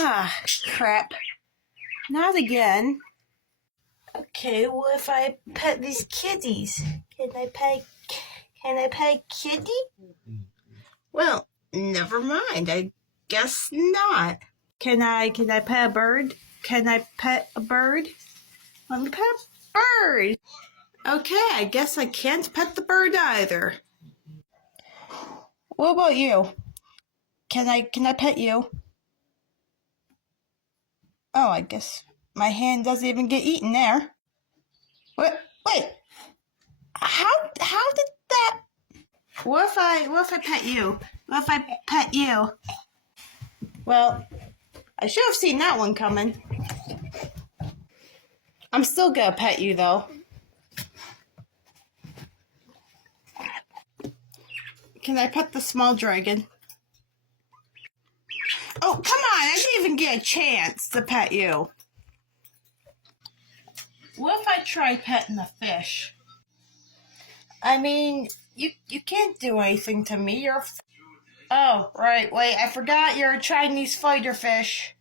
Ah, crap. Not again. Okay, what if I pet these kitties? Can I pet kitty? Well, never mind. I guess not. Can I pet a bird? Can I pet a bird? Let me pet a bird. Okay, I guess I can't pet the bird either. What about you? Can I pet you? Oh, I guess my hand doesn't even get eaten there. Wait. How did that? What if I pet you? What if I pet you? Well, I should have seen that one coming. I'm still gonna pet you though. Can I pet the small dragon? Oh, come on! I didn't even get a chance to pet you. What if I try petting a fish? I mean, you can't do anything to me. Oh, right. Wait, I forgot you're a Chinese fighter fish.